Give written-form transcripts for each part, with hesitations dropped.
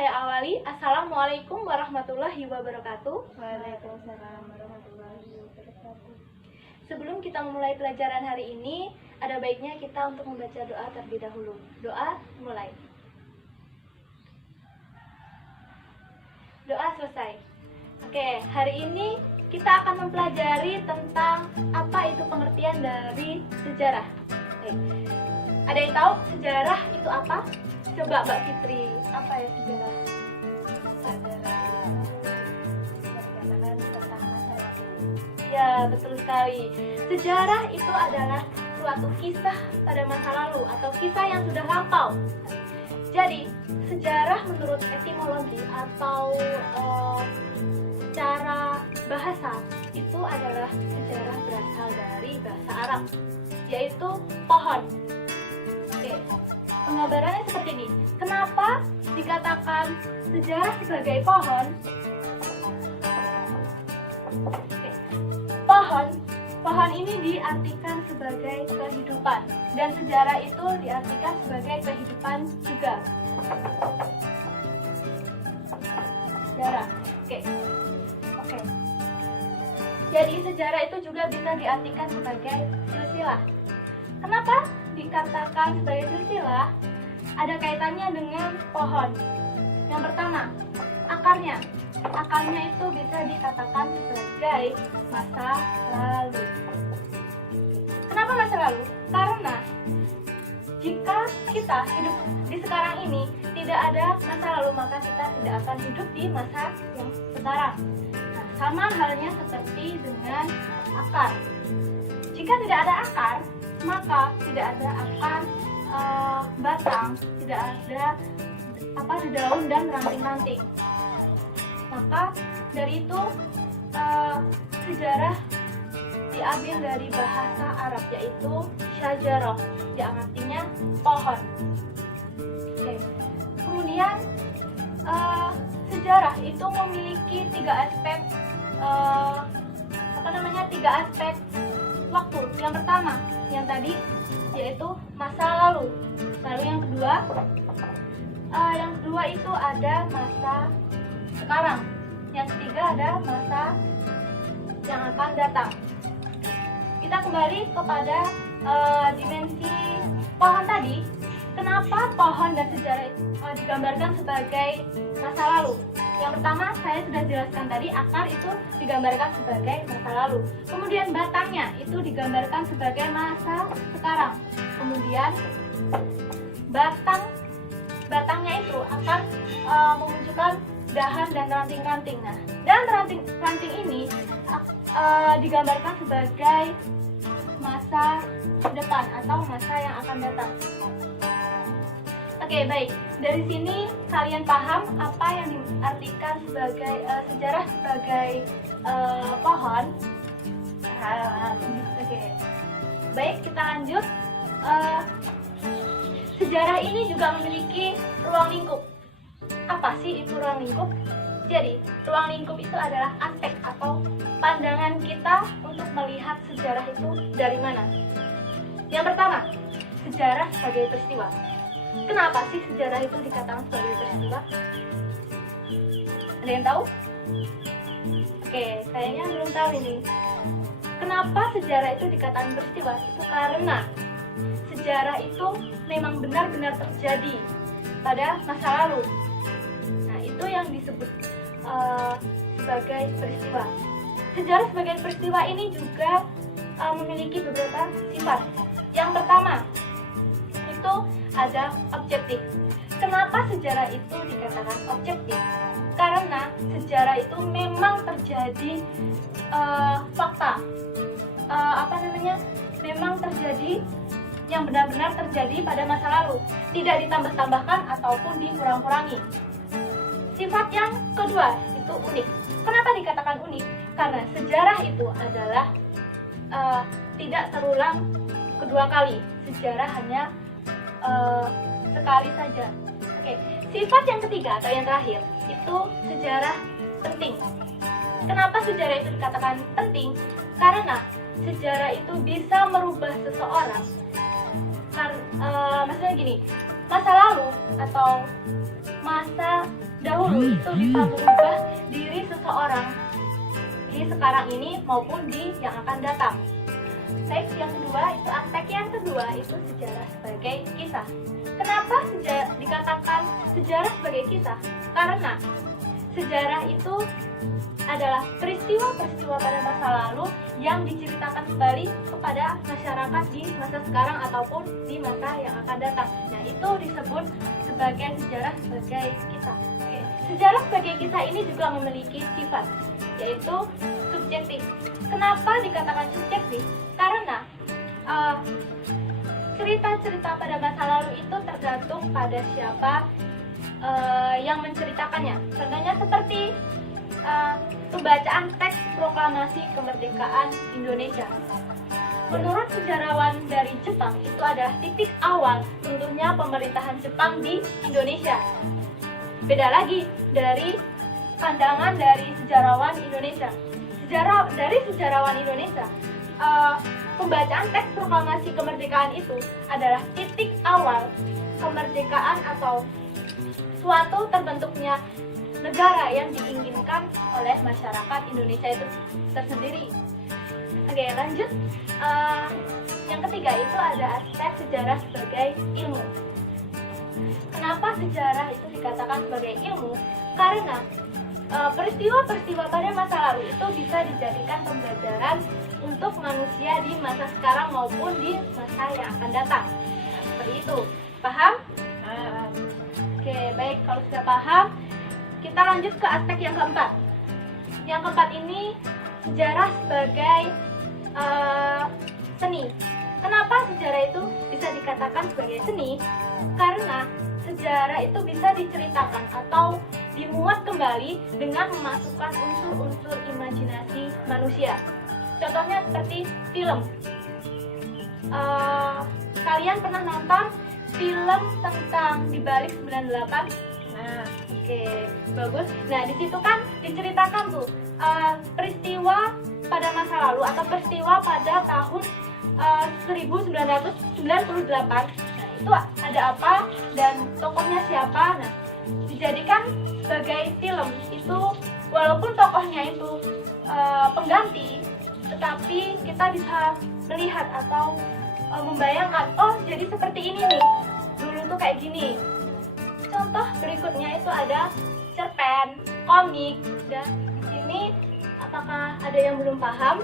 saya awali. Assalamualaikum warahmatullahi wabarakatuh. Waalaikumsalam warahmatullahi wabarakatuh. Sebelum kita memulai pelajaran hari ini, ada baiknya kita untuk membaca doa terlebih dahulu. Doa mulai. Doa selesai. Oke, hari ini kita akan mempelajari tentang apa itu pengertian dari sejarah. Oke. Ada yang tahu sejarah itu apa? Coba Mbak Fitri, apa ya sejarah? Perkataan tentang masa lalu. Ya, betul sekali. Sejarah itu adalah suatu kisah pada masa lalu atau kisah yang sudah lampau. Jadi, sejarah menurut etimologi atau secara bahasa itu adalah sejarah berasal dari bahasa Arab, yaitu pohon. Oke, penggambarannya seperti ini. Kenapa dikatakan sejarah sebagai pohon? Oke. Pohon ini diartikan sebagai kehidupan, dan sejarah itu diartikan sebagai kehidupan juga. Sejarah. Oke. Jadi sejarah itu juga bisa diartikan sebagai silsilah. Kenapa dikatakan sebagai silsilah? Ada kaitannya dengan pohon. Yang pertama, akarnya. Akarnya itu bisa dikatakan sebagai masa lalu. Kenapa masa lalu? Karena jika kita hidup di sekarang ini tidak ada masa lalu, maka kita tidak akan hidup di masa yang sekarang. Nah, sama halnya seperti dengan akar. Jika tidak ada akar, maka tidak ada akan batang, tidak ada daun dan ranting-ranting. Maka dari itu sejarah diambil dari bahasa Arab, yaitu syajarah, yang artinya pohon. Oke. Kemudian sejarah itu memiliki tiga aspek waktu. Yang pertama, yang tadi yaitu masa lalu. Lalu yang kedua itu ada masa sekarang. Yang ketiga ada masa yang akan datang. Kita kembali kepada dimensi pohon tadi. Kenapa pohon dan sejarah digambarkan sebagai masa lalu? Yang pertama, saya sudah jelaskan tadi, akar itu digambarkan sebagai masa lalu. Kemudian batangnya itu digambarkan sebagai masa sekarang. Kemudian batangnya itu akan memunculkan dahan dan ranting-ranting. Nah, dan ranting-ranting ini digambarkan sebagai masa depan atau masa yang akan datang. Oke, baik. Dari sini kalian paham apa yang diartikan sebagai sejarah sebagai pohon. Oke. Baik, kita lanjut. Sejarah ini juga memiliki ruang lingkup. Apa sih itu ruang lingkup? Jadi, ruang lingkup itu adalah aspek atau pandangan kita untuk melihat sejarah itu dari mana. Yang pertama, sejarah sebagai peristiwa. Kenapa sih sejarah itu dikatakan sebagai peristiwa? Ada yang tahu? Oke, kayaknya belum tahu ini. Kenapa sejarah itu dikatakan peristiwa? Itu karena sejarah itu memang benar-benar terjadi pada masa lalu. Nah, itu yang disebut sebagai peristiwa. Sejarah sebagai peristiwa ini juga memiliki beberapa sifat. Yang pertama, itu ada objektif. Kenapa sejarah itu dikatakan objektif? Karena sejarah itu memang terjadi fakta. Memang terjadi yang benar-benar terjadi pada masa lalu, tidak ditambah-tambahkan ataupun dikurang-kurangi. Sifat yang kedua itu unik. Kenapa dikatakan unik? Karena sejarah itu adalah tidak terulang kedua kali. Sejarah hanya sekali saja. Oke. Sifat yang ketiga atau yang terakhir itu sejarah penting. Kenapa sejarah itu dikatakan penting? Karena sejarah itu bisa merubah seseorang. Maksudnya gini, masa lalu atau masa dahulu itu bisa mengubah diri seseorang di sekarang ini maupun di yang akan datang. Baik, yang kedua itu aspek yang kedua itu sejarah sebagai kisah. Kenapa dikatakan sejarah sebagai kisah? Karena sejarah itu adalah peristiwa-peristiwa pada masa lalu yang diceritakan kembali kepada masyarakat di masa sekarang ataupun di masa yang akan datang. Nah, itu disebut sebagai sejarah sebagai kisah. Oke. Sejarah sebagai kisah ini juga memiliki sifat, yaitu subjektif. Kenapa dikatakan subjektif? Karena cerita-cerita pada masa lalu itu tergantung pada siapa yang menceritakannya. Contohnya seperti pembacaan teks proklamasi kemerdekaan Indonesia. Menurut sejarawan dari Jepang, itu adalah titik awal runtuhnya pemerintahan Jepang di Indonesia. Beda lagi dari pandangan dari sejarawan Indonesia. Dari sejarawan Indonesia, pembacaan teks proklamasi kemerdekaan itu adalah titik awal kemerdekaan atau suatu terbentuknya negara yang diinginkan oleh masyarakat Indonesia itu tersendiri. Oke, lanjut. Yang ketiga itu ada aspek sejarah sebagai ilmu. Kenapa sejarah itu dikatakan sebagai ilmu? Karena peristiwa-peristiwa pada masa lalu itu bisa dijadikan pembelajaran untuk manusia di masa sekarang maupun di masa yang akan datang. Nah, seperti itu. Paham? Oke, baik. Kalau sudah paham, kita lanjut ke aspek yang keempat. Yang keempat ini sejarah sebagai seni. Kenapa sejarah itu bisa dikatakan sebagai seni? Karena sejarah itu bisa diceritakan atau dimuat kembali dengan memasukkan unsur-unsur imajinasi manusia. Contohnya seperti film. Kalian pernah nonton film tentang Di Balik 98? Nah, oke, bagus. Nah, di situ kan diceritakan tuh peristiwa pada masa lalu atau peristiwa pada tahun 1998. Nah, itu ada apa dan tokohnya siapa? Nah, dijadikan sebagai film itu, walaupun tokohnya itu pengganti, tetapi kita bisa melihat atau membayangkan, oh jadi seperti ini nih, dulu tuh kayak gini. Contoh berikutnya itu ada cerpen, komik, dan di sini apakah ada yang belum paham?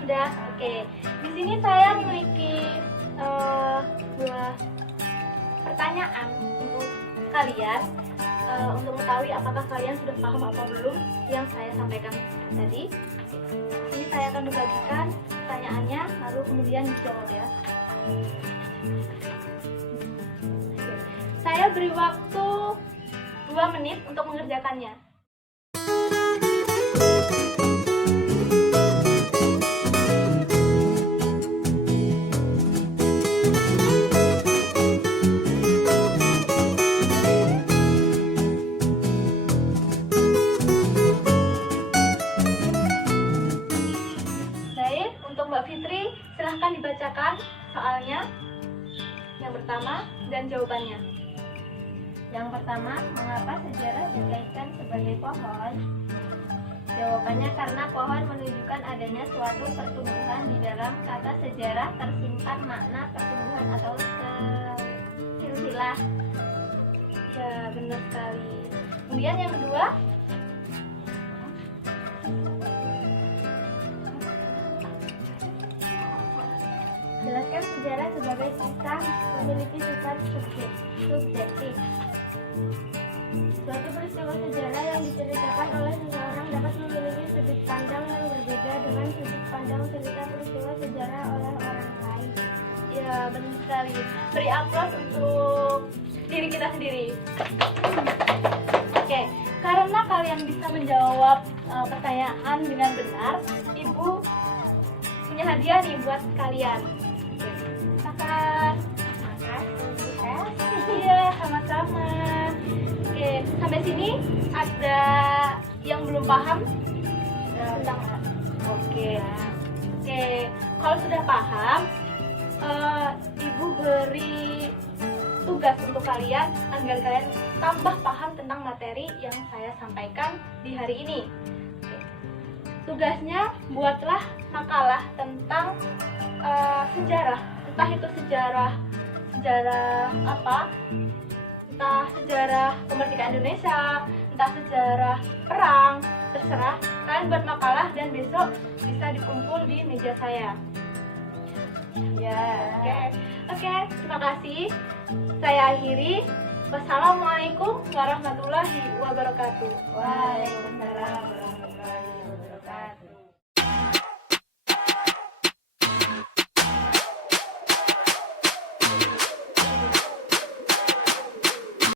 Sudah, oke. Di sini saya memiliki dua pertanyaan untuk kalian untuk mengetahui apakah kalian sudah paham atau belum yang saya sampaikan tadi. Ini saya akan membagikan pertanyaannya, lalu kemudian dijawab ya. Saya beri waktu 2 menit untuk mengerjakannya. Baik, untuk Mbak Fitri, silahkan dibacakan soalnya yang pertama dan jawabannya. Yang pertama, mengapa sejarah dikaitkan sebagai pohon? Jawabannya karena pohon menunjukkan adanya suatu pertumbuhan. Di dalam kata sejarah tersimpan makna pertumbuhan atau silsilah. Ya, benar sekali. Kemudian yang kedua, Jelaskan sejarah sebagai kisah memiliki sifat subjektif. Suatu peristiwa sejarah yang diceritakan oleh seseorang dapat memiliki sudut pandang yang berbeda dengan sudut pandang cerita peristiwa sejarah oleh orang lain. ya benar sekali. Beri aplaus untuk diri kita sendiri. Oke, karena kalian bisa menjawab pertanyaan dengan benar, Ibu punya hadiah nih buat kalian. Silakan. Makasih. Iya, sama-sama. Oke, sampai sini ada yang belum paham tentang Oke, kalau sudah paham, Ibu beri tugas tugas untuk kalian agar kalian tambah paham tentang materi yang saya sampaikan di hari ini. Oke. Tugasnya buatlah makalah tentang sejarah, entah itu sejarah apa, entah sejarah kemerdekaan Indonesia, entah sejarah perang, terserah. Kalian buat makalah dan besok bisa dikumpul di meja saya. Ya. Oke, terima kasih. Saya akhiri. Wassalamualaikum warahmatullahi wabarakatuh. Waalaikumsalam.